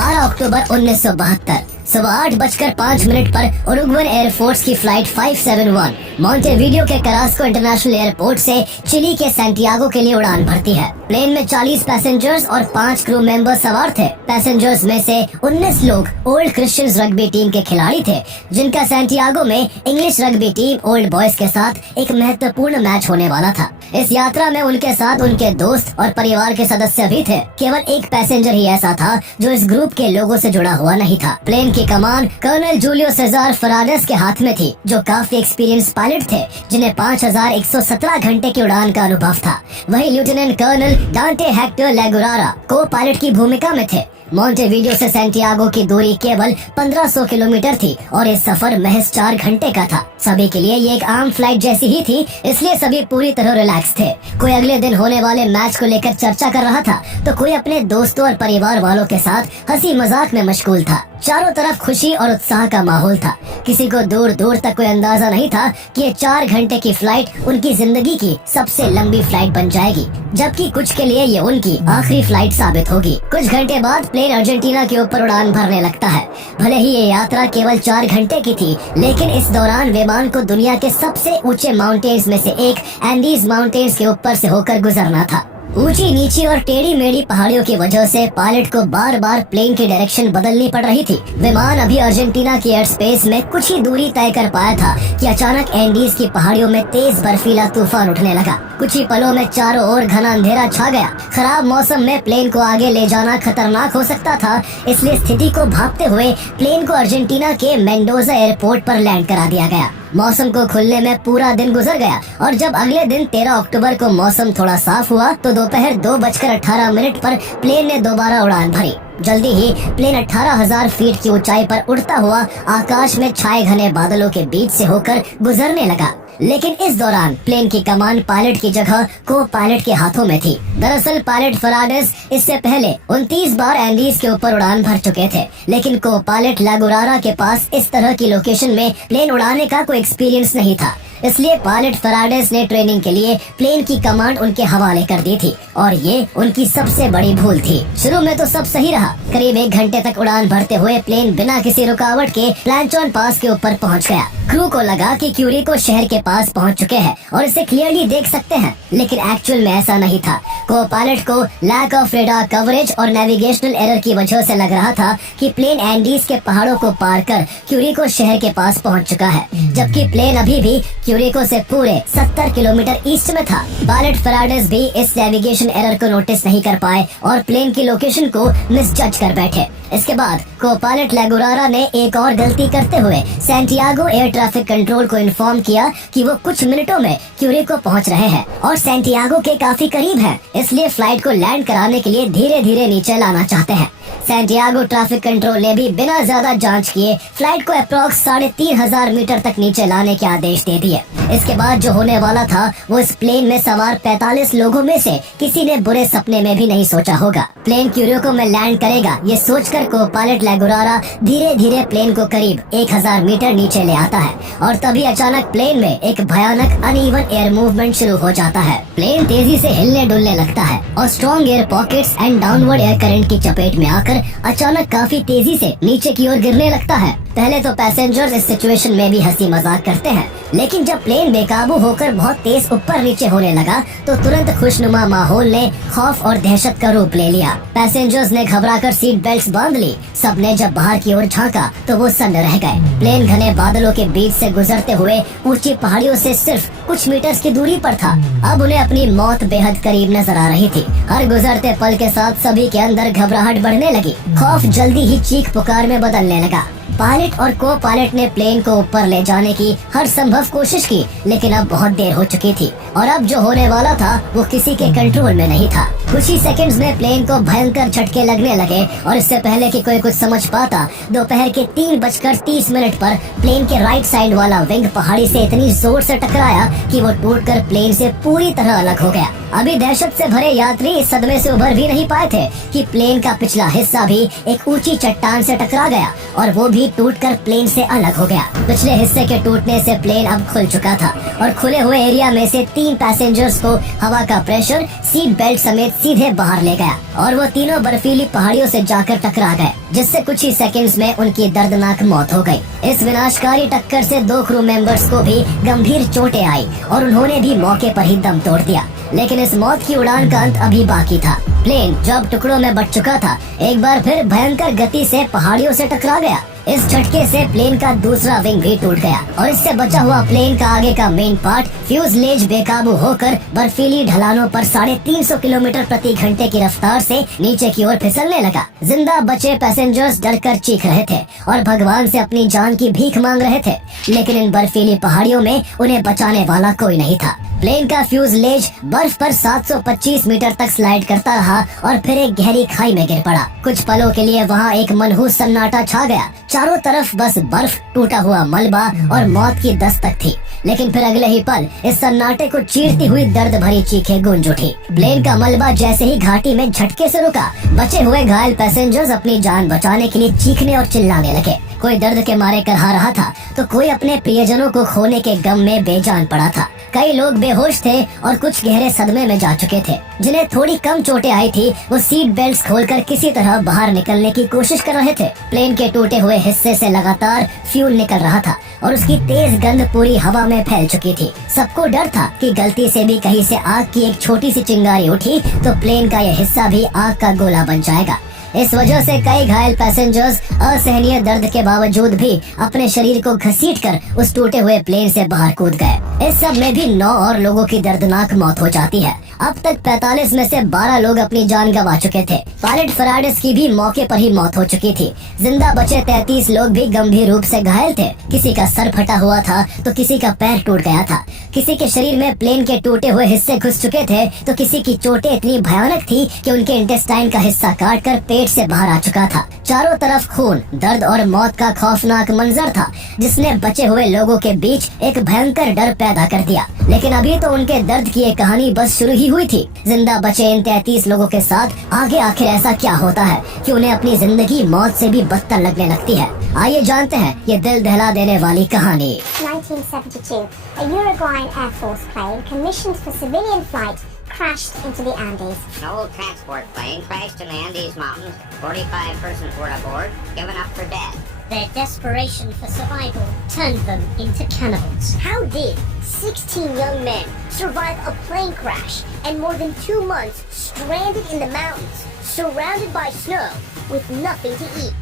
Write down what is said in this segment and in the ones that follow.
12 अक्टूबर 1972 सुबह 8:05 पर Uruguay air force की फ्लाइट 571 मोंटेवीडियो के करास्को इंटरनेशनल एयरपोर्ट से चिली के सैंटियागो के लिए उड़ान भरती है। प्लेन में 40 पैसेंजर्स और 5 क्रू मेंबर सवार थे। पैसेंजर्स में से 19 लोग ओल्ड क्रिश्चियंस रग्बी टीम के खिलाड़ी थे, जिनका सैंटियागो में English rugby team old boys के साथ एक महत्वपूर्ण मैच होने वाला था। इस यात्रा में उनके साथ उनके दोस्त और परिवार के सदस्य भी थे। केवल एक पैसेंजर ही ऐसा था जो इस ग्रुप के लोगों से जुड़ा हुआ नहीं था। प्लेन की कमान कर्नल जूलियो सेजार फराडेस के हाथ में थी, जो काफी एक्सपीरियंस पायलट थे, जिन्हें 5117 घंटे की उड़ान का अनुभव था। वहीं लेफ्टिनेंट कर्नल डांटे हेक्टर लेगुरारा को पायलट की भूमिका में थे। मोंटेवीडियो से सैंटियागो की दूरी केवल 1500 किलोमीटर थी और ये सफर महज 4 घंटे का था। सभी के लिए ये एक आम फ्लाइट जैसी ही थी, इसलिए सभी पूरी तरह रिलैक्स थे। कोई अगले दिन होने वाले मैच को लेकर चर्चा कर रहा था, तो कोई अपने दोस्तों और परिवार वालों के साथ हंसी मजाक में मशगूल था। चारों तरफ खुशी और उत्साह का माहौल था। किसी को दूर दूर तक कोई अंदाजा नहीं था कि ये 4 घंटे की फ्लाइट उनकी जिंदगी की सबसे लंबी फ्लाइट बन जाएगी, जबकि कुछ के लिए ये उनकी आखिरी फ्लाइट साबित होगी। कुछ घंटे बाद प्लेन अर्जेंटीना के ऊपर उड़ान भरने लगता है। भले ही ये यात्रा केवल 4 घंटे की थी, लेकिन इस दौरान विमान को दुनिया के सबसे ऊंचे माउंटेन्स में से एक एंडीज माउंटेन्स के ऊपर से होकर गुजरना था। ऊंची नीची और टेढ़ी मेढ़ी पहाड़ियों की वजह से पायलट को बार बार प्लेन की डायरेक्शन बदलनी पड़ रही थी। विमान अभी अर्जेंटीना की एयर स्पेस में कुछ ही दूरी तय कर पाया था कि अचानक एंडीज की पहाड़ियों में तेज बर्फीला तूफान उठने लगा। कुछ ही पलों में चारों ओर घना अंधेरा छा गया। खराब मौसम में प्लेन को आगे ले जाना खतरनाक हो सकता था, इसलिए स्थिति को भांपते हुए प्लेन को अर्जेंटीना के मेंडोजा एयरपोर्ट पर लैंड करा दिया गया। मौसम को खुलने में पूरा दिन गुजर गया और जब अगले दिन 13 अक्टूबर को मौसम थोड़ा साफ हुआ तो दोपहर 2:18 पर प्लेन ने दोबारा उड़ान भरी। जल्दी ही प्लेन 18,000 फीट की ऊंचाई पर उड़ता हुआ आकाश में छाए घने बादलों के बीच से होकर गुजरने लगा। लेकिन इस दौरान प्लेन की कमान पायलट की जगह को पायलट के हाथों में थी। दरअसल पायलट फराडेस इससे पहले 29 बार एंडीज के ऊपर उड़ान भर चुके थे, लेकिन को पायलट लेगुरारा के पास इस तरह की लोकेशन में प्लेन उड़ाने का कोई एक्सपीरियंस नहीं था। इसलिए पायलट फराडेस ने ट्रेनिंग के लिए प्लेन की कमांड उनके हवाले कर दी थी और ये उनकी सबसे बड़ी भूल थी। शुरू में तो सब सही रहा। करीब 1 घंटे तक उड़ान भरते हुए प्लेन बिना किसी रुकावट के प्लांचॉन पास के ऊपर पहुंच गया। क्रू को लगा कि क्यूरिको शहर के पास पहुंच चुके हैं और इसे क्लियरली देख सकते हैं, लेकिन एक्चुअल में ऐसा नहीं था। को पायलट को लैक ऑफ रेडार कवरेज और नेविगेशनल एरर की वजह से लग रहा था कि प्लेन एंडीज के पहाड़ों को पार कर क्यूरिको शहर के पास पहुंच चुका है, जबकि प्लेन अभी भी क्यूरिको से पूरे 70 किलोमीटर ईस्ट में था। पायलट फराडेस भी इस नेविगेशन एरर को नोटिस नहीं कर पाए और प्लेन की लोकेशन को मिसजज कर बैठे। इसके बाद को पायलट लेगुरारा ने एक और गलती करते हुए सैंटियागो एयर ट्रैफिक कंट्रोल को इन्फॉर्म किया कि वो कुछ मिनटों में क्यूरिको पहुंच रहे हैं और सैंटियागो के काफी करीब हैं, इसलिए फ्लाइट को लैंड कराने के लिए धीरे धीरे नीचे लाना चाहते हैं। सैंटियागो ट्रैफिक कंट्रोल ने भी बिना ज्यादा जांच किए फ्लाइट को अप्रॉक्स 3,500 मीटर तक नीचे लाने के आदेश दे दिए। इसके बाद जो होने वाला था वो इस प्लेन में सवार 45 लोगों में से किसी ने बुरे सपने में भी नहीं सोचा होगा। प्लेन क्यूरिको में लैंड करेगा ये सोचकर को पायलट लेगुरारा धीरे धीरे प्लेन को करीब 1000 मीटर नीचे ले आता है और तभी अचानक प्लेन में एक भयानक अनइवन एयर मूवमेंट शुरू हो जाता है। प्लेन तेजी से हिलने डुलने लगता है और strong air pockets and downward air current की चपेट में आकर अचानक काफी तेजी से नीचे की ओर गिरने लगता है। पहले तो पैसेंजर्स इस सिचुएशन में भी हंसी मजाक करते हैं, लेकिन जब प्लेन बेकाबू होकर बहुत तेज ऊपर नीचे होने लगा तो तुरंत खुशनुमा माहौल ने खौफ और दहशत का रूप ले लिया। पैसेंजर्स ने घबराकर सीट बेल्ट्स बांध ली। सबने जब बाहर की ओर झांका तो वो सन्न रह गए। प्लेन घने बादलों के बीच से गुजरते हुए ऊंची पहाड़ियों से सिर्फ कुछ मीटर्स की दूरी पर था। अब उन्हें अपनी मौत बेहद करीब नजर आ रही थी। हर गुजरते पल के साथ सभी के अंदर घबराहट बढ़ने लगी। खौफ जल्दी ही चीख पुकार में बदलने लगा। पायलट और को पायलट ने प्लेन को ऊपर ले जाने की हर संभव कोशिश की, लेकिन अब बहुत देर हो चुकी थी और अब जो होने वाला था वो किसी के कंट्रोल में नहीं था। कुछ ही सेकंड्स में प्लेन को भयंकर झटके लगने लगे और इससे पहले कि कोई कुछ समझ पाता, दोपहर के 3:30 पर प्लेन के राइट साइड वाला विंग पहाड़ी से इतनी जोर से टकराया कि वो टूटकर प्लेन से पूरी तरह अलग हो गया। अभी दहशत से भरे यात्री इस सदमे से उभर भी नहीं पाए थे कि प्लेन का पिछला हिस्सा भी एक ऊंची चट्टान से टकरा गया और वो भी टूटकर प्लेन से अलग हो गया। पिछले हिस्से के टूटने से प्लेन अब खुल चुका था और खुले हुए एरिया में से 3 पैसेंजर्स को हवा का प्रेशर सीट बेल्ट समेत सीधे बाहर ले गया और वो तीनों बर्फीली पहाड़ियों से जाकर टकरा गए। जिससे कुछ ही सेकंड्स में उनकी दर्दनाक मौत हो गई। इस विनाशकारी टक्कर से 2 क्रू मेंबर्स को भी गंभीर चोटें आई और उन्होंने भी मौके पर ही दम तोड़ दिया। लेकिन इस मौत की उड़ान का अंत अभी बाकी था। प्लेन जो अब टुकड़ों में बट चुका था, एक बार फिर भयंकर गति से पहाड़ियों से टकरा गया। इस झटके से प्लेन का दूसरा विंग भी टूट गया और इससे बचा हुआ प्लेन का आगे का मेन पार्ट फ्यूजलेज बेकाबू होकर बर्फीली ढलानों पर 350 किलोमीटर प्रति घंटे की रफ्तार से नीचे की ओर फिसलने लगा। जिंदा बचे पैसेंजर्स डरकर चीख रहे थे और भगवान से अपनी जान की भीख मांग रहे थे, लेकिन इन बर्फीली पहाड़ियों में उन्हें बचाने वाला कोई नहीं था। प्लेन का फ्यूजलेज बर्फ पर 725 मीटर तक स्लाइड करता रहा और फिर एक गहरी खाई में गिर पड़ा। कुछ पलों के लिए वहाँ एक मनहूस सन्नाटा छा गया। चारों तरफ बस बर्फ, टूटा हुआ मलबा और मौत की दस्तक थी। लेकिन फिर अगले ही पल इस सन्नाटे को चीरती हुई दर्द भरी चीखें गूंज उठी। प्लेन का मलबा जैसे ही घाटी में झटके से रुका, बचे हुए घायल पैसेंजर्स अपनी जान बचाने के लिए चीखने और चिल्लाने लगे। कोई दर्द के मारे करहा रहा था तो कोई अपने प्रियजनों को खोने के गम में बेजान पड़ा था। कई लोग बेहोश थे और कुछ गहरे सदमे में जा चुके थे। जिन्हें थोड़ी कम चोटें आई थी वो सीट बेल्ट्स खोलकर किसी तरह बाहर निकलने की कोशिश कर रहे थे। प्लेन के टूटे हुए हिस्से से लगातार फ्यूल निकल रहा था और उसकी तेज गंध पूरी हवा में फैल चुकी थी। सबको डर था कि गलती से भी कहीं से आग की एक छोटी सी चिंगारी उठी तो प्लेन का यह हिस्सा भी आग का गोला बन जाएगा। इस वजह से कई घायल पैसेंजर्स असहनीय दर्द के बावजूद भी अपने शरीर को घसीटकर उस टूटे हुए प्लेन से बाहर कूद गए। इस सब में भी 9 और लोगों की दर्दनाक मौत हो जाती है। अब तक 45 में से 12 लोग अपनी जान गंवा चुके थे। पायलट फराडिस की भी मौके पर ही मौत हो चुकी थी। जिंदा बचे 33 लोग भी गंभीर रूप से घायल थे। किसी का सर फटा हुआ था तो किसी का पैर टूट गया था। किसी के शरीर में प्लेन के टूटे हुए हिस्से घुस चुके थे तो किसी की चोटें इतनी भयानक थी कि उनके इंटेस्टाइन का हिस्सा काटकर पेट से बाहर आ चुका था। चारों तरफ खून, दर्द और मौत का खौफनाक मंजर था जिसने बचे हुए लोगों के बीच एक भयंकर डर पैदा कर दिया। लेकिन अभी तो उनके दर्द की एक कहानी बस शुरू ही हुई थी। जिंदा बचे इन 33 लोगों के साथ आगे आखिर ऐसा क्या होता है कि उन्हें अपनी जिंदगी मौत से भी बदतर लगने लगती है। आइए जानते हैं ये दिल दहला देने वाली कहानी। 1972, a Uruguayan Air Force plane commissioned for civilian flight crashed into the Andes. An old transport plane crashed in the Andes Mountains. 45 persons were aboard, given up for dead. Their desperation for survival turned them into cannibals. How did 16 young men survive a plane crash and more than 2 months stranded in the mountains, surrounded by snow, with nothing to eat?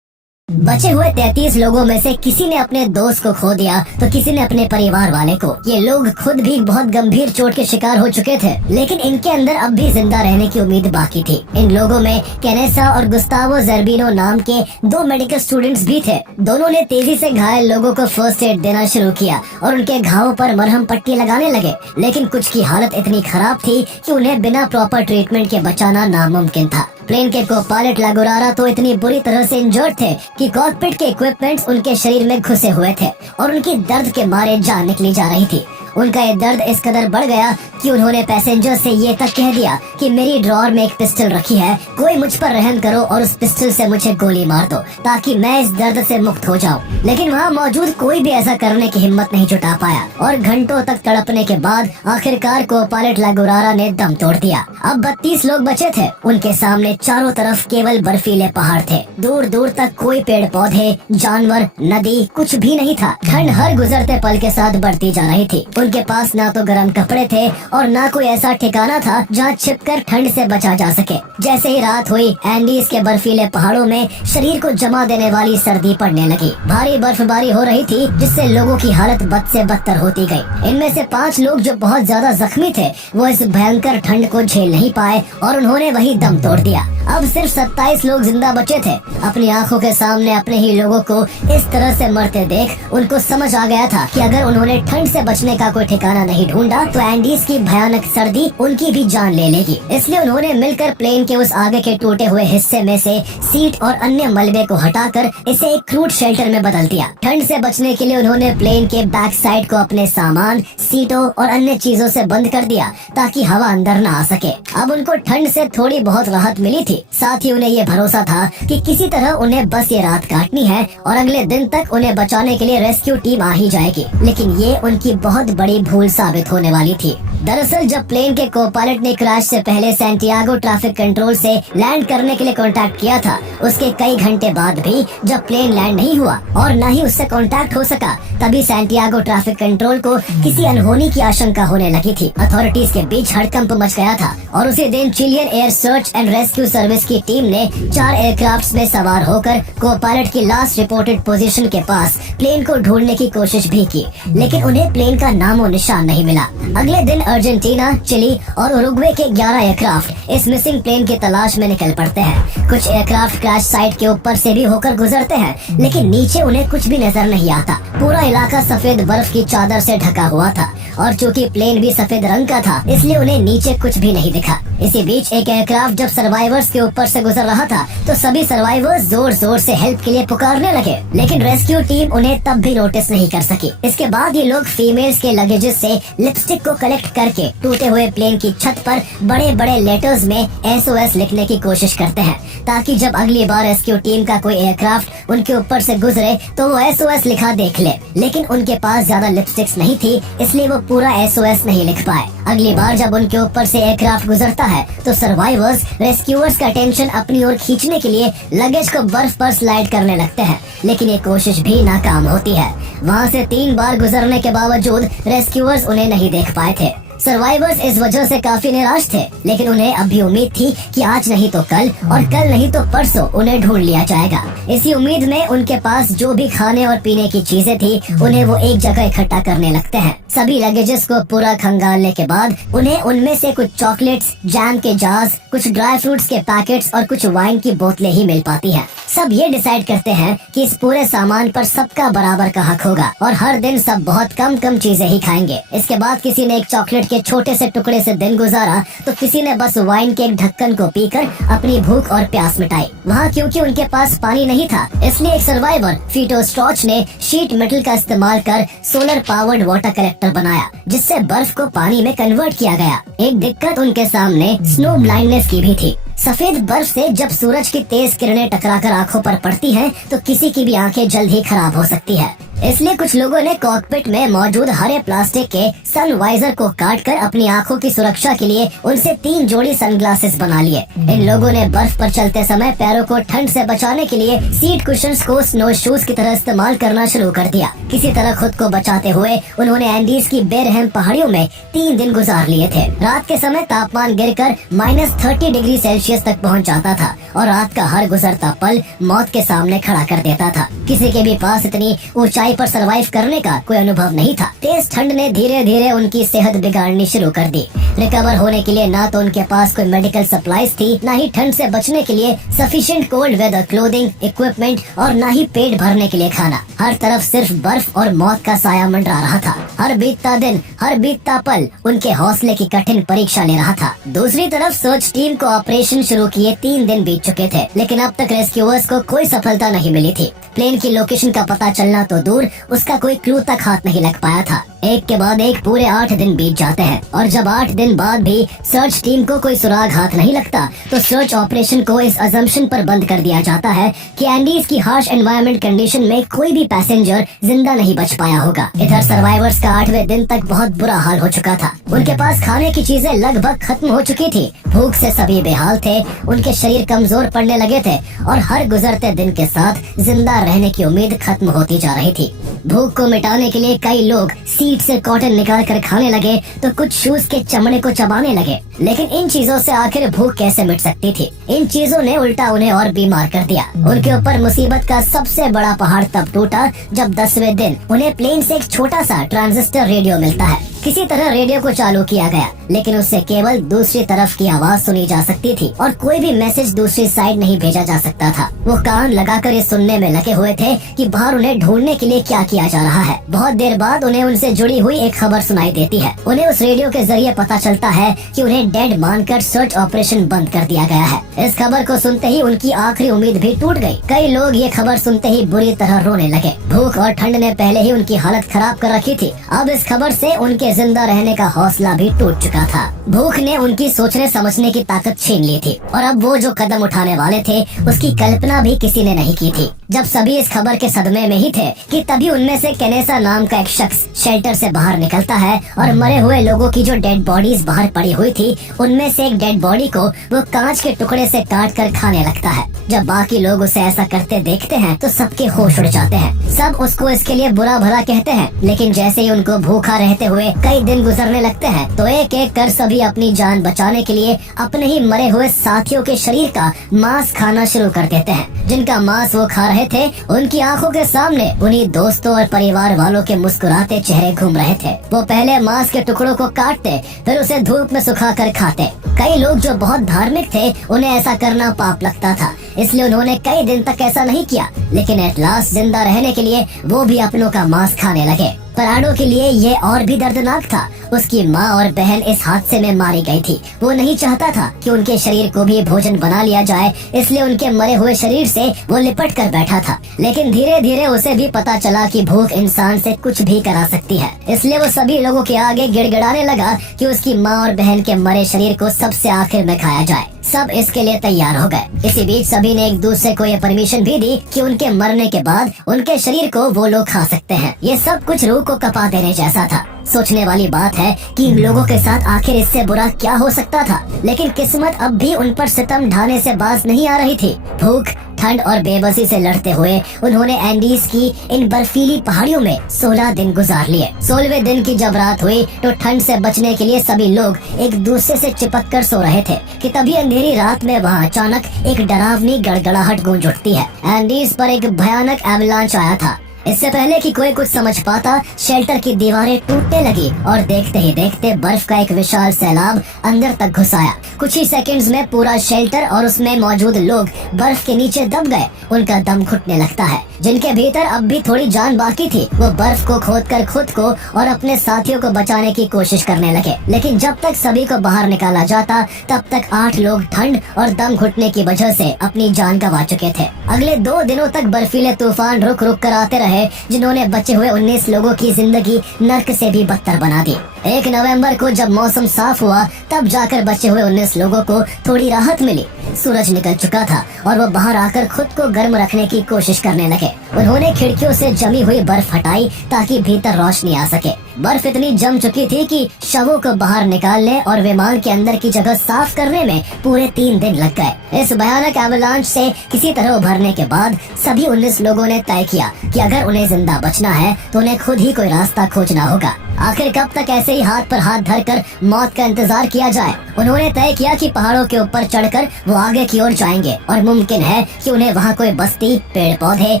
बचे हुए 33 लोगों में से किसी ने अपने दोस्त को खो दिया तो किसी ने अपने परिवार वाले को। ये लोग खुद भी बहुत गंभीर चोट के शिकार हो चुके थे, लेकिन इनके अंदर अब भी जिंदा रहने की उम्मीद बाकी थी। इन लोगों में केनेसा और गुस्तावो जर्बिनो नाम के 2 मेडिकल स्टूडेंट्स भी थे। दोनों ने तेजी से घायल लोगों को फर्स्ट एड देना शुरू किया और उनके घावों पर मरहम पट्टी लगाने लगे। लेकिन कुछ की हालत इतनी खराब थी कि उन्हें बिना प्रॉपर ट्रीटमेंट के बचाना नामुमकिन था। प्लेन के को पायलट लागोरारा तो इतनी बुरी तरह से इंजर्ड थे कि कॉकपिट के इक्विपमेंट्स उनके शरीर में घुसे हुए थे और उनकी दर्द के मारे जान निकली जा रही थी। उनका ये दर्द इस कदर बढ़ गया कि उन्होंने पैसेंजर से ये तक कह दिया कि मेरी ड्रॉअर में एक पिस्टल रखी है, कोई मुझ पर रहम करो और उस पिस्टल से मुझे गोली मार दो ताकि मैं इस दर्द से मुक्त हो जाऊं। लेकिन वहाँ मौजूद कोई भी ऐसा करने की हिम्मत नहीं जुटा पाया और घंटों तक तड़पने के बाद आखिरकार को पायलट लागोरारा ने दम तोड़ दिया। अब 32 लोग बचे थे। उनके सामने चारों तरफ केवल बर्फीले पहाड़ थे। दूर दूर तक कोई पेड़ पौधे, जानवर, नदी कुछ भी नहीं था। ठंड हर गुजरते पल के साथ बढ़ती जा रही थी। उनके पास ना तो गर्म कपड़े थे और ना कोई ऐसा ठिकाना था जहाँ छिपकर ठंड से बचा जा सके। जैसे ही रात हुई, एंडीज के बर्फीले पहाड़ों में शरीर को जमा देने वाली सर्दी पड़ने लगी। भारी बर्फबारी हो रही थी जिससे लोगों की हालत बद से बदतर होती गई। इनमें से 5 लोग जो बहुत ज्यादा जख्मी थे वो इस भयंकर ठंड को झेल नहीं पाए और उन्होंने वही दम तोड़ दिया। अब सिर्फ 27 लोग जिंदा बचे थे। अपनी आंखों के सामने अपने ही लोगों को इस तरह से मरते देख उनको समझ आ गया था कि अगर उन्होंने ठंड से बचने का कोई ठिकाना नहीं ढूंढा तो एंडीज की भयानक सर्दी उनकी भी जान ले लेगी। इसलिए उन्होंने मिलकर प्लेन के उस आगे के टूटे हुए हिस्से में से सीट और अन्य मलबे को हटाकर इसे एक क्रूड शेल्टर में बदल दिया। ठंड से बचने के लिए उन्होंने प्लेन के बैक साइड को अपने सामान, सीटों और अन्य चीजों से बंद कर दिया ताकि हवा अंदर न आ सके। अब उनको ठंड से थोड़ी बहुत राहत मिली थी। साथ ही उन्हें ये भरोसा था कि किसी तरह उन्हें बस ये रात काटनी है और अगले दिन तक उन्हें बचाने के लिए रेस्क्यू टीम आ ही जाएगी। लेकिन ये उनकी बहुत बड़ी भूल साबित होने वाली थी। दरअसल जब प्लेन के को पायलट ने क्रैश से पहले सैंटियागो ट्रैफिक कंट्रोल से लैंड करने के लिए कांटेक्ट किया था, उसके कई घंटे बाद भी जब प्लेन लैंड नहीं हुआ और न ही उससे कांटेक्ट हो सका, तभी सैंटियागो ट्रैफिक कंट्रोल को किसी अनहोनी की आशंका होने लगी थी। अथॉरिटीज के बीच हड़कंप मच गया था और उसी दिन Chilean air search and rescue service की टीम ने 4 एयरक्राफ्ट में सवार होकर को पायलट की लास्ट रिपोर्टेड पोजीशन के पास प्लेन को ढूंढने की कोशिश भी की, लेकिन उन्हें प्लेन का नामो निशान नहीं मिला। अगले दिन अर्जेंटीना, चिली और उरुग्वे के 11 एयरक्राफ्ट इस मिसिंग प्लेन की तलाश में निकल पड़ते हैं। कुछ एयरक्राफ्ट क्रैश साइट के ऊपर से भी होकर गुजरते हैं, लेकिन नीचे उन्हें कुछ भी नजर नहीं आता। पूरा इलाका सफेद बर्फ की चादर से ढका हुआ था और चूंकि प्लेन भी सफेद रंग का था, इसलिए उन्हें नीचे कुछ भी नहीं दिखा। इसी बीच एक एयरक्राफ्ट जब सर्वाइवर्स के ऊपर से गुजर रहा था तो सभी सर्वाइवर्स जोर जोर से हेल्प के लिए पुकारने लगे, लेकिन रेस्क्यू टीम उन्हें तब भी नोटिस नहीं कर सकी। इसके बाद ये लोग फीमेल्स के लगेजेस से लिपस्टिक को कलेक्ट करके टूटे हुए प्लेन की छत पर बड़े बड़े लेटर्स में SOS लिखने की कोशिश करते हैं, ताकि जब अगली बार रेस्क्यू टीम का कोई एयरक्राफ्ट उनके ऊपर से गुजरे तो वो SOS लिखा देख ले। लेकिन उनके पास ज्यादा लिपस्टिक्स नहीं थी, इसलिए वो पूरा SOS नहीं लिख पाए। अगली बार जब उनके ऊपर से एयरक्राफ्ट गुजरता है तो सर्वाइवर्स रेस्क्यूअर्स का अटेंशन अपनी ओर खींचने के लिए लगेज को बर्फ पर स्लाइड करने लगते हैं, लेकिन ये कोशिश भी नाकाम होती है। वहाँ से 3 बार गुजरने के बावजूद रेस्क्यूअर्स उन्हें नहीं देख पाए थे। सर्वाइवर्स इस वजह से काफी निराश थे, लेकिन उन्हें अब भी उम्मीद थी कि आज नहीं तो कल और कल नहीं तो परसों उन्हें ढूंढ लिया जाएगा। इसी उम्मीद में उनके पास जो भी खाने और पीने की चीजें थी उन्हें वो एक जगह इकट्ठा करने लगते हैं। सभी लगेजेस को पूरा खंगालने के बाद उन्हें उनमें से कुछ चॉकलेट्स, जैम के जार्स, कुछ ड्राई फ्रूट्स के पैकेट्स और कुछ वाइन की बोतलें ही मिल पाती हैं। सब ये डिसाइड करते हैं कि इस पूरे सामान पर सबका बराबर का हक होगा और हर दिन सब बहुत कम कम चीजें ही खाएंगे। इसके बाद किसी ने एक चॉकलेट के छोटे से टुकड़े से दिन गुजारा तो किसी ने बस वाइन के एक ढक्कन को पीकर अपनी भूख और प्यास मिटाई। वहाँ क्योंकि उनके पास पानी नहीं था, इसलिए एक सर्वाइवर फीटो स्ट्रॉच ने शीट मेटल का इस्तेमाल कर सोलर पावर्ड वाटर कलेक्टर बनाया, जिससे बर्फ को पानी में कन्वर्ट किया गया। एक दिक्कत उनके सामने स्नो ब्लाइंडनेस की भी थी। सफेद बर्फ से जब सूरज की तेज किरणें टकराकर आंखों पर पड़ती हैं, तो किसी की भी आंखें जल्द ही खराब हो सकती है। इसलिए कुछ लोगों ने कॉकपिट में मौजूद हरे प्लास्टिक के सन वाइजर को काटकर अपनी आंखों की सुरक्षा के लिए उनसे 3 जोड़ी सनग्लासेस बना लिए। इन लोगों ने बर्फ पर चलते समय पैरों को ठंड से बचाने के लिए सीट कुशन्स को स्नो शूज की तरह इस्तेमाल करना शुरू कर दिया। किसी तरह खुद को बचाते हुए उन्होंने एंडीज की बेरहम पहाड़ियों में 3 दिन गुजार लिए थे। रात के समय तापमान गिरकर -30 डिग्री सेल्सियस तक पहुँच जाता था और रात का हर गुजरता पल मौत के सामने खड़ा कर देता था। किसी के भी पास इतनी ऊंचाई पर सरवाइव करने का कोई अनुभव नहीं था। तेज ठंड ने धीरे धीरे उनकी सेहत बिगाड़नी शुरू कर दी। रिकवर होने के लिए ना तो उनके पास कोई मेडिकल सप्लाईज थी, ना ही ठंड से बचने के लिए sufficient cold weather clothing, equipment और ना ही पेट भरने के लिए खाना। हर तरफ सिर्फ बर्फ और मौत का साया मंडरा रहा था। हर बीतता दिन, हर बीतता पल उनके हौसले की कठिन परीक्षा ले रहा था। दूसरी तरफ सर्च टीम को ऑपरेशन शुरू किए 3 दिन बीत चुके थे, लेकिन अब तक रेस्क्यूअर्स को कोई सफलता नहीं मिली थी। प्लेन की लोकेशन का पता चलना तो दूर, उसका कोई क्लू तक हाथ नहीं लग पाया था। एक के बाद एक पूरे 8 दिन बीत जाते हैं और जब 8 दिन बाद भी सर्च टीम को कोई सुराग हाथ नहीं लगता, तो सर्च ऑपरेशन को इस अजम्पशन पर बंद कर दिया जाता है कि एंडीज की हार्श एनवायरनमेंट कंडीशन में कोई भी पैसेंजर जिंदा नहीं बच पाया होगा। इधर सर्वाइवर्स का 8वें दिन तक बहुत बुरा हाल हो चुका था। उनके पास खाने की चीजें लगभग खत्म हो चुकी थी। भूख से सभी बेहाल थे, उनके शरीर कमजोर पड़ने लगे थे और हर गुजरते दिन के साथ जिंदा रहने की उम्मीद खत्म होती जा रही थी। भूख को मिटाने के लिए कई लोग सीट से कॉटन निकाल कर खाने लगे, तो कुछ शूज के चमड़े को चबाने लगे। लेकिन इन चीजों से आखिर भूख कैसे मिट सकती थी? इन चीजों ने उल्टा उन्हें और बीमार कर दिया। उनके ऊपर मुसीबत का सबसे बड़ा पहाड़ तब टूटा जब 10वें दिन उन्हें प्लेन से एक छोटा सा ट्रांजिस्टर रेडियो मिलता है। किसी तरह रेडियो को चालू किया गया, लेकिन उससे केवल दूसरी तरफ की आवाज सुनी जा सकती थी और कोई भी मैसेज दूसरी साइड नहीं भेजा जा सकता था। वो कान लगाकर ये सुनने में लगे हुए थे कि बाहर उन्हें ढूंढने के लिए क्या किया जा रहा है। बहुत देर बाद उन्हें उनसे जुड़ी हुई एक खबर सुनाई देती है। उन्हें उस रेडियो के जरिए पता चलता है कि उन्हें डेड मानकर सर्च ऑपरेशन बंद कर दिया गया है। इस खबर को सुनते ही उनकी आखिरी उम्मीद भी टूट गई। कई लोग ये खबर सुनते ही बुरी तरह रोने लगे। भूख और ठंड ने पहले ही उनकी हालत खराब कर रखी थी। अब इस खबर से उनके जिंदा रहने का हौसला भी टूट चुका था। भूख ने उनकी सोचने समझने की ताकत छीन ली थी और अब वो जो कदम उठाने वाले थे उसकी कल्पना भी किसी ने नहीं की थी। जब सभी इस खबर के सदमे में ही थे कि तभी उनमें से केनेसा नाम का एक शख्स शेल्टर से बाहर निकलता है और मरे हुए लोगों की जो डेड बॉडीज बाहर पड़ी हुई थी उनमें से एक डेड बॉडी को वो कांच के टुकड़े से काट कर खाने लगता है। जब बाकी लोग उसे ऐसा करते देखते हैं तो सबके होश उड़ जाते हैं। सब उसको इसके लिए बुरा भला कहते हैं, लेकिन जैसे ही उनको भूखा रहते हुए कई दिन गुजरने लगते हैं तो एक एक कर सभी अपनी जान बचाने के लिए अपने ही मरे हुए साथियों के शरीर का मांस खाना शुरू कर देते हैं। जिनका मांस वो खा रहे थे उनकी आंखों के सामने उन्हीं दोस्तों और परिवार वालों के मुस्कुराते चेहरे घूम रहे थे। वो पहले मांस के टुकड़ों को काटते, फिर उसे धूप में सुखा कर खाते। कई लोग जो बहुत धार्मिक थे उन्हें ऐसा करना पाप लगता था, इसलिए उन्होंने कई दिन तक ऐसा नहीं किया, लेकिन एट लास्ट जिंदा रहने के लिए वो भी अपनों का मांस खाने लगे। पराडो के लिए ये और भी दर्दनाक था। उसकी माँ और बहन इस हादसे में मारी गई थी। वो नहीं चाहता था कि उनके शरीर को भी भोजन बना लिया जाए, इसलिए उनके मरे हुए शरीर से वो लिपट कर बैठा था। लेकिन धीरे धीरे उसे भी पता चला कि भूख इंसान से कुछ भी करा सकती है, इसलिए वो सभी लोगों के आगे गिड़गिड़ाने लगा कि उसकी माँ और बहन के मरे शरीर को सबसे आखिर में खाया जाए। सब इसके लिए तैयार हो गए। इसी बीच सभी ने एक दूसरे को ये परमिशन भी दी कि उनके मरने के बाद उनके शरीर को वो लोग खा सकते हैं। ये सब कुछ रूह को कपा देने जैसा था। सोचने वाली बात है कि इन लोगों के साथ आखिर इससे बुरा क्या हो सकता था, लेकिन किस्मत अब भी उन पर सितम ढाने से बाज नहीं आ रही थी। भूख, ठंड और बेबसी से लड़ते हुए उन्होंने एंडीज की इन बर्फीली पहाड़ियों में 16 दिन गुजार लिए। 16वें दिन की जब रात हुई तो ठंड से बचने के लिए सभी लोग एक दूसरे से चिपक कर सो रहे थे कि तभी अंधेरी रात में वहाँ अचानक एक डरावनी गड़गड़ाहट गूंज उठती है। एंडीज पर एक भयानक एवलांच आया था। इससे पहले कि कोई कुछ समझ पाता, शेल्टर की दीवारें टूटने लगी और देखते ही देखते बर्फ का एक विशाल सैलाब अंदर तक घुस आया। कुछ ही सेकंड्स में पूरा शेल्टर और उसमें मौजूद लोग बर्फ के नीचे दब गए। उनका दम घुटने लगता है। जिनके भीतर अब भी थोड़ी जान बाकी थी वो बर्फ को खोदकर खुद को और अपने साथियों को बचाने की कोशिश करने लगे, लेकिन जब तक सभी को बाहर निकाला जाता तब तक 8 लोग ठंड और दम घुटने की वजह से अपनी जान गंवा चुके थे। अगले 2 दिनों तक बर्फीले तूफान रुक रुक कर आते रहे, जिन्होंने बचे हुए 19 लोगों की जिंदगी नर्क से भी बदतर बना दी। 1 नवंबर को जब मौसम साफ हुआ तब जाकर बचे हुए 19 लोगों को थोड़ी राहत मिली। सूरज निकल चुका था और वो बाहर आकर खुद को गर्म रखने की कोशिश करने लगे। उन्होंने खिड़कियों से जमी हुई बर्फ हटाई ताकि भीतर रोशनी आ सके। बर्फ इतनी जम चुकी थी कि शवों को बाहर निकालने और विमान के अंदर की जगह साफ करने में पूरे 3 दिन लग गए। इस भयानक एवलांच से किसी तरह उभरने के बाद सभी 19 लोगों ने तय किया कि अगर उन्हें जिंदा बचना है तो उन्हें खुद ही कोई रास्ता खोजना होगा। आखिर कब तक ऐसे ही हाथ पर हाथ धरकर मौत का इंतजार किया जाए। उन्होंने तय किया कि पहाड़ों के ऊपर चढ़कर वो आगे की ओर जाएंगे और मुमकिन है कि उन्हें वहाँ कोई बस्ती, पेड़ पौधे,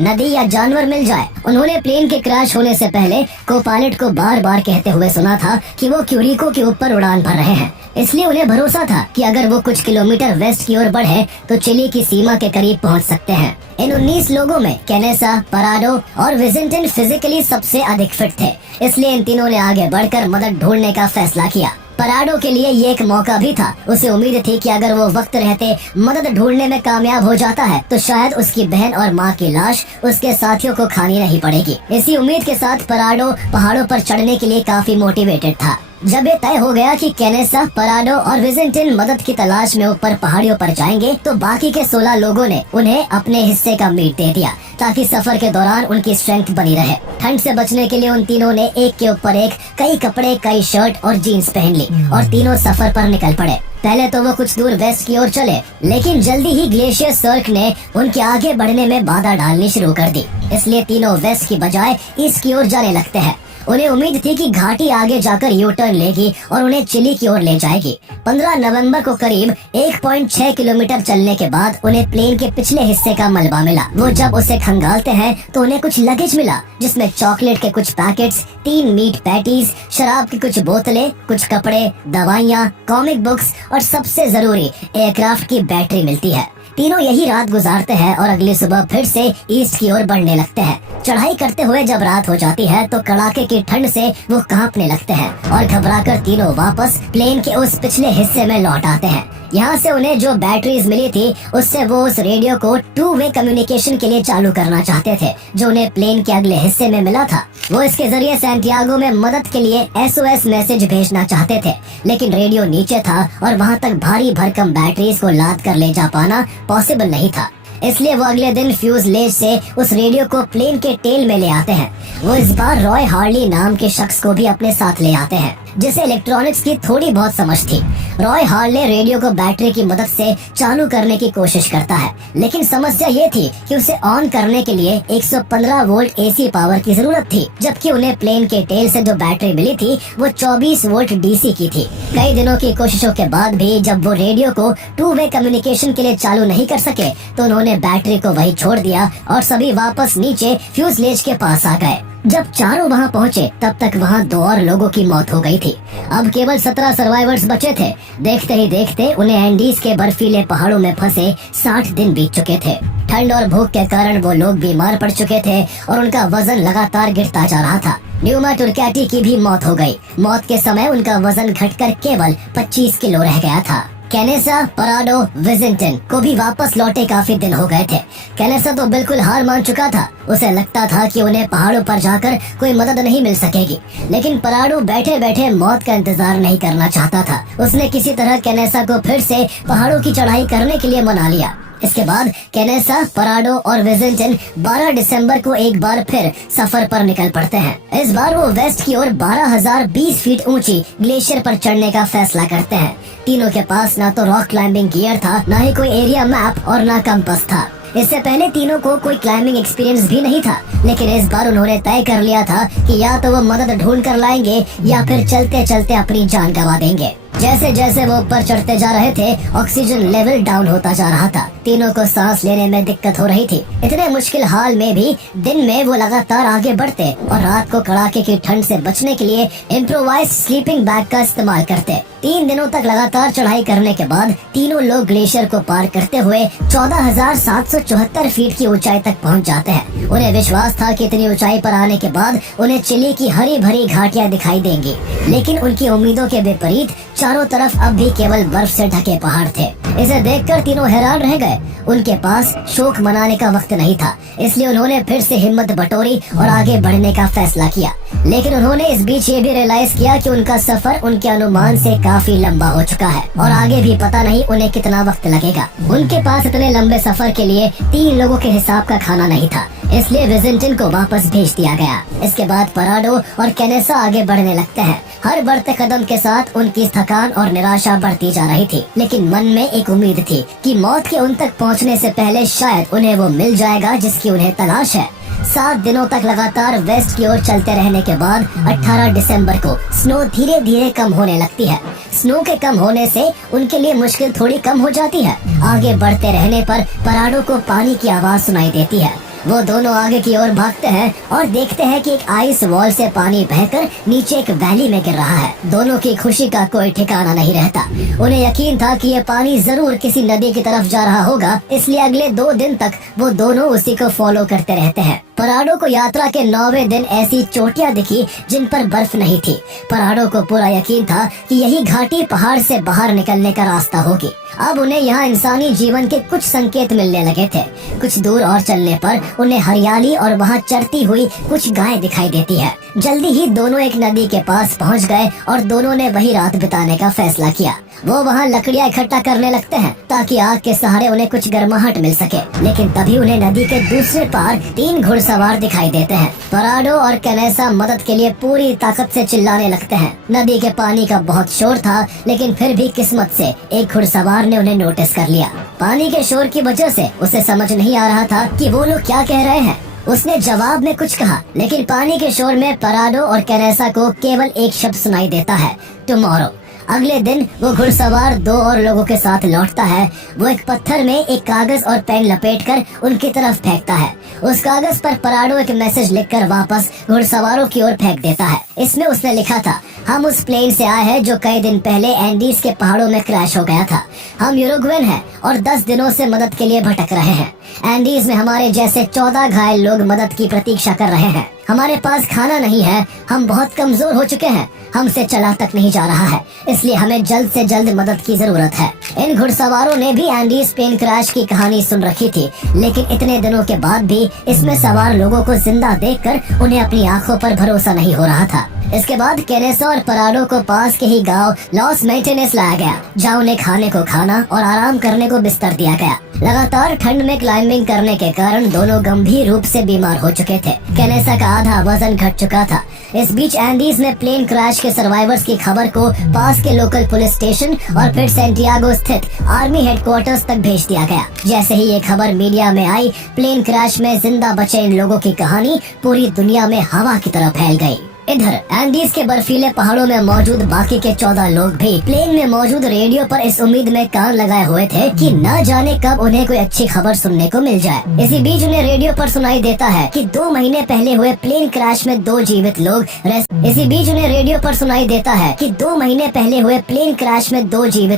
नदी या जानवर मिल जाए। उन्होंने प्लेन के क्रैश होने से पहले को पायलट को बार बार कहते हुए सुना था कि वो क्यूरिको के ऊपर उड़ान भर रहे हैं, इसलिए उन्हें भरोसा था कि अगर वो कुछ किलोमीटर वेस्ट की ओर बढ़े तो चिली की सीमा के करीब पहुंच सकते हैं। इन 19 लोगों में केनेसा, पराडो और विजिंटन फिजिकली सबसे अधिक फिट थे, इसलिए इन तीनों ने आगे बढ़कर मदद ढूंढने का फैसला किया। पराडो के लिए ये एक मौका भी था। उसे उम्मीद थी कि अगर वो वक्त रहते मदद ढूंढने में कामयाब हो जाता है तो शायद उसकी बहन और माँ की लाश उसके साथियों को खानी नहीं पड़ेगी। इसी उम्मीद के साथ पराडो पहाड़ों पर चढ़ने के लिए काफी मोटिवेटेड था। जब ये तय हो गया कि केनेसा, पराडो और विजिंटन मदद की तलाश में ऊपर पहाड़ियों पर जाएंगे तो बाकी के 16 लोगों ने उन्हें अपने हिस्से का मीट दे दिया ताकि सफर के दौरान उनकी स्ट्रेंथ बनी रहे। ठंड से बचने के लिए उन तीनों ने एक के ऊपर एक कई कपड़े, कई शर्ट और जीन्स पहन ली और तीनों सफर पर निकल पड़े। पहले तो वो कुछ दूर वेस्ट की ओर चले, लेकिन जल्दी ही ग्लेशियर सर्क ने उनके आगे बढ़ने में बाधा डालनी शुरू कर दी, इसलिए तीनों वेस्ट की बजाय ईस्ट की ओर जाने लगते हैं। उन्हें उम्मीद थी कि घाटी आगे जाकर यू टर्न लेगी और उन्हें चिली की ओर ले जाएगी। 15 नवंबर को करीब 1.6 किलोमीटर चलने के बाद उन्हें प्लेन के पिछले हिस्से का मलबा मिला। वो जब उसे खंगालते हैं तो उन्हें कुछ लगेज मिला, जिसमें चॉकलेट के कुछ पैकेट्स, 3 मीट पैटीज, शराब की कुछ बोतलें, कुछ कपड़े, दवाइयाँ, कॉमिक बुक्स और सबसे जरूरी एयरक्राफ्ट की बैटरी मिलती है। तीनों यही रात गुजारते हैं और अगली सुबह फिर से ईस्ट की ओर बढ़ने लगते हैं। चढ़ाई करते हुए जब रात हो जाती है तो कड़ाके की ठंड से वो कांपने लगते हैं और घबराकर तीनों वापस प्लेन के उस पिछले हिस्से में लौट आते हैं। यहाँ से उन्हें जो बैटरीज मिली थी उससे वो उस रेडियो को 2-वे कम्युनिकेशन के लिए चालू करना चाहते थे जो उन्हें प्लेन के अगले हिस्से में मिला था। वो इसके जरिए सैंटियागो में मदद के लिए SOS मैसेज भेजना चाहते थे, लेकिन रेडियो नीचे था और वहाँ तक भारी भरकम बैटरीज को लाद कर ले जा पाना पॉसिबल नहीं था। इसलिए वो अगले दिन फ्यूजलेज से उस रेडियो को प्लेन के टेल में ले आते हैं। वो इस बार रॉय हार्ली नाम के शख्स को भी अपने साथ ले आते हैं जिसे इलेक्ट्रॉनिक्स की थोड़ी बहुत समझ थी। रॉय हार्ले रेडियो को बैटरी की मदद से चालू करने की कोशिश करता है, लेकिन समस्या ये थी कि उसे ऑन करने के लिए 115 वोल्ट एसी पावर की जरूरत थी, जबकि उन्हें प्लेन के टेल से जो बैटरी मिली थी वो 24 वोल्ट डीसी की थी। कई दिनों की कोशिशों के बाद भी जब वो रेडियो को 2 वे कम्युनिकेशन के लिए चालू नहीं कर सके तो उन्होंने बैटरी को वहीं छोड़ दिया और सभी वापस नीचे फ्यूजलेज के पास आ गए। जब चारों वहां पहुंचे तब तक वहां 2 और लोगों की मौत हो गई थी। अब केवल 17 सर्वाइवर्स बचे थे। देखते ही देखते उन्हें एंडीज के बर्फीले पहाड़ों में फंसे 60 दिन बीत चुके थे। ठंड और भूख के कारण वो लोग बीमार पड़ चुके थे और उनका वजन लगातार गिरता जा रहा था। न्यूमा टुर्कैटी की भी मौत हो गई। मौत के समय उनका वजन घटकर केवल 25 किलो रह गया था। कैनेसा, पराडो, विजिंगटन को भी वापस लौटे काफी दिन हो गए थे। कैनेसा तो बिल्कुल हार मान चुका था। उसे लगता था कि उन्हें पहाड़ों पर जाकर कोई मदद नहीं मिल सकेगी, लेकिन पराडो बैठे बैठे मौत का इंतजार नहीं करना चाहता था। उसने किसी तरह कैनेसा को फिर से पहाड़ों की चढ़ाई करने के लिए मना लिया। इसके बाद कैनेसा, पराडो और विजिंगटन 12 दिसंबर को एक बार फिर सफर पर निकल पड़ते हैं। इस बार वो वेस्ट की ओर 12,020 फीट ऊंची ग्लेशियर पर चढ़ने का फैसला करते हैं। तीनों के पास ना तो रॉक क्लाइंबिंग गियर था, ना ही कोई एरिया मैप और ना कंपास था। इससे पहले तीनों को कोई क्लाइंबिंग एक्सपीरियंस भी नहीं था, लेकिन इस बार उन्होंने तय कर लिया था कि या तो वो मदद ढूंढ कर लाएंगे या फिर चलते चलते अपनी जान गंवा देंगे। जैसे जैसे वो ऊपर चढ़ते जा रहे थे ऑक्सीजन लेवल डाउन होता जा रहा था। तीनों को सांस लेने में दिक्कत हो रही थी। इतने मुश्किल हाल में भी दिन में वो लगातार आगे बढ़ते और रात को कड़ाके की ठंड से बचने के लिए इम्प्रोवाइज स्लीपिंग बैग का इस्तेमाल करते। 3 दिनों तक लगातार चढ़ाई करने के बाद तीनों लोग ग्लेशियर को पार करते हुए 14,774 फीट की ऊंचाई तक पहुंच जाते हैं। उन्हें विश्वास था कि इतनी ऊंचाई पर आने के बाद उन्हें चिली की हरी भरी घाटियां दिखाई देंगी, लेकिन उनकी उम्मीदों के विपरीत चारों तरफ अब भी केवल बर्फ से ढके पहाड़ थे। इसे देखकर तीनों हैरान रह गए। उनके पास शोक मनाने का वक्त नहीं था, इसलिए उन्होंने फिर से हिम्मत बटोरी और आगे बढ़ने का फैसला किया। लेकिन उन्होंने इस बीच ये भी रियलाइज किया कि उनका सफर उनके अनुमान से काफी लंबा हो चुका है और आगे भी पता नहीं उन्हें कितना वक्त लगेगा। उनके पास इतने लंबे सफर के लिए 3 लोगों के हिसाब का खाना नहीं था, इसलिए विजिंगटन को वापस भेज दिया गया। इसके बाद पराडो और कैनेसा आगे बढ़ने लगते हैं। हर बढ़ते कदम के साथ उनकी थकान और निराशा बढ़ती जा रही थी, लेकिन मन में एक उम्मीद थी कि मौत के उन तक पहुंचने से पहले शायद उन्हें वो मिल जाएगा जिसकी उन्हें तलाश है। 7 दिनों तक लगातार वेस्ट की ओर चलते रहने के बाद 18 दिसंबर को स्नो धीरे धीरे कम होने लगती है। स्नो के कम होने से उनके लिए मुश्किल थोड़ी कम हो जाती है। आगे बढ़ते रहने पर पराडो को पानी की आवाज सुनाई देती है। वो दोनों आगे की ओर भागते हैं और देखते हैं कि एक आइस वॉल से पानी बहकर नीचे एक वैली में गिर रहा है। दोनों की खुशी का कोई ठिकाना नहीं रहता। उन्हें यकीन था कि ये पानी जरूर किसी नदी की तरफ जा रहा होगा, इसलिए अगले 2 दिन तक वो दोनों उसी को फॉलो करते रहते हैं। पराडो को यात्रा के 9वें दिन ऐसी चोटियां दिखी जिन पर बर्फ नहीं थी। पराडो को पूरा यकीन था कि यही घाटी पहाड़ से बाहर निकलने का रास्ता होगी। अब उन्हें यहाँ इंसानी जीवन के कुछ संकेत मिलने लगे थे। कुछ दूर और चलने पर उन्हें हरियाली और वहाँ चरती हुई कुछ गायें दिखाई देती है। जल्दी ही दोनों एक नदी के पास पहुँच गए और दोनों ने वही रात बिताने का फैसला किया। वो वहाँ लकड़ियाँ इकट्ठा करने लगते हैं ताकि आग के सहारे उन्हें कुछ गर्माहट मिल सके, लेकिन तभी उन्हें नदी के दूसरे पार 3 घुड़सवार दिखाई देते हैं। पराडो और कैनेसा मदद के लिए पूरी ताकत से चिल्लाने लगते हैं। नदी के पानी का बहुत शोर था, लेकिन फिर भी किस्मत से एक घुड़सवार ने उन्हें नोटिस कर लिया। पानी के शोर की वजह से उसे समझ नहीं आ रहा था कि वो लोग क्या कह रहे हैं। उसने जवाब में कुछ कहा, लेकिन पानी के शोर में पराडो और कैनेसा को केवल एक शब्द सुनाई देता है, टुमारो। अगले दिन वो घुड़सवार 2 और लोगों के साथ लौटता है। वो एक पत्थर में एक कागज और पेन लपेटकर उनकी तरफ फेंकता है। उस कागज पर पराडो एक मैसेज लिखकर वापस घुड़सवारों की ओर फेंक देता है। इसमें उसने लिखा था, हम उस प्लेन से आए हैं जो कई दिन पहले एंडीज के पहाड़ों में क्रैश हो गया था। हम यूरुग्वेन हैं और 10 दिनों से मदद के लिए भटक रहे हैं। एंडीज में हमारे जैसे 14 घायल लोग मदद की प्रतीक्षा कर रहे हैं। हमारे पास खाना नहीं है, हम बहुत कमजोर हो चुके हैं, हमसे चला तक नहीं जा रहा है, इसलिए हमें जल्द से जल्द मदद की जरूरत है। इन घुड़सवारों ने भी एंडीज प्लेन क्रैश की कहानी सुन रखी थी, लेकिन इतने दिनों के बाद भी इसमें सवार लोगों को जिंदा देखकर उन्हें अपनी आंखों पर भरोसा नहीं हो रहा था। इसके बाद केनेसा और पराडो को पास के ही गांव लॉस मेंटेनेस लाया गया, जहां उन्हें खाने को खाना और आराम करने को बिस्तर दिया गया। लगातार ठंड में क्लाइंबिंग करने के कारण दोनों गंभीर रूप से बीमार हो चुके थे। केनेसा का आधा वजन घट चुका था। इस बीच एंडीज में प्लेन क्रैश के सर्वाइवर्स की खबर को पास के लोकल पुलिस स्टेशन और फिर सैंटियागो स्थित आर्मी हेडक्वार्टर्स तक भेज दिया गया। जैसे ही ये खबर मीडिया में आई, प्लेन क्रैश में जिंदा बचे इन लोगों की कहानी पूरी दुनिया में हवा की तरह फैल गई। इधर एंडीज के बर्फीले पहाड़ों में मौजूद बाकी के 14 लोग भी प्लेन में मौजूद रेडियो पर इस उम्मीद में कान लगाए हुए थे कि न जाने कब उन्हें कोई अच्छी खबर सुनने को मिल जाए। इसी बीच उन्हें रेडियो पर सुनाई देता है कि 2 महीने पहले हुए प्लेन क्रैश में 2 जीवित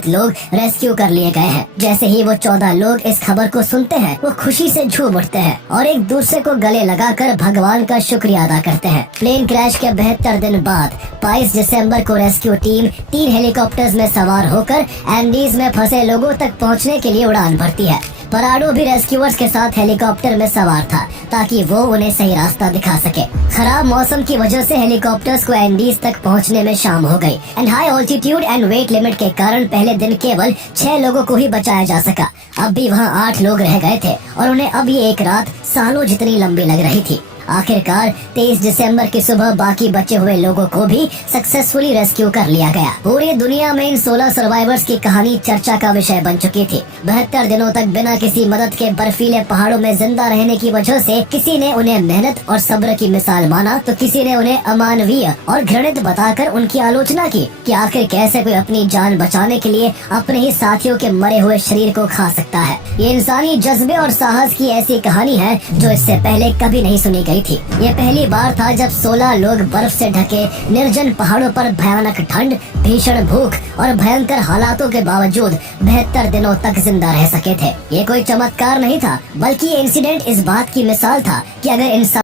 लोग रेस्क्यू कर लिए गए हैं। जैसे ही वो 14 लोग इस खबर को सुनते हैं, वो खुशी से झूम उठते हैं और एक दूसरे को गले लगाकर भगवान का शुक्रिया अदा करते हैं। प्लेन क्रैश के 72 दिन बाद 22 दिसंबर को रेस्क्यू टीम 3 हेलीकॉप्टर्स में सवार होकर एंडीज में फंसे लोगों तक पहुंचने के लिए उड़ान भरती है। पराडो भी रेस्क्यूअर्स के साथ हेलीकॉप्टर में सवार था ताकि वो उन्हें सही रास्ता दिखा सके। खराब मौसम की वजह से हेलीकॉप्टर्स को एंडीज तक पहुंचने में शाम हो गई and high altitude and wait limit के कारण पहले दिन केवल 6 लोगों को ही बचाया जा सका। अब भी वहां 8 लोग रह गए थे और उन्हें अब ये एक रात सालों जितनी लंबी लग रही थी। आखिरकार 23 दिसंबर की सुबह बाकी बचे हुए लोगों को भी सक्सेसफुली रेस्क्यू कर लिया गया। पूरी दुनिया में इन 16 सर्वाइवर्स की कहानी चर्चा का विषय बन चुकी थी। 72 दिनों तक बिना किसी मदद के बर्फीले पहाड़ों में जिंदा रहने की वजह से किसी ने उन्हें मेहनत और सब्र की मिसाल माना, तो किसी ने उन्हें अमानवीय और घृणित बताकर उनकी आलोचना की कि आखिर कैसे कोई अपनी जान बचाने के लिए अपने ही साथियों के मरे हुए शरीर को खा सकता है। ये इंसानी जज्बे और साहस की ऐसी कहानी है जो इससे पहले कभी नहीं सुनी गई थी। ये पहली बार था जब 16 लोग बर्फ से ढके निर्जन पहाड़ों पर भयानक ठंड, भीषण भूख और भयंकर हालातों के बावजूद 72 दिनों तक जिंदा रह सके थे। ये कोई चमत्कार नहीं था, बल्कि ये इंसिडेंट इस बात की मिसाल था कि अगर इंसान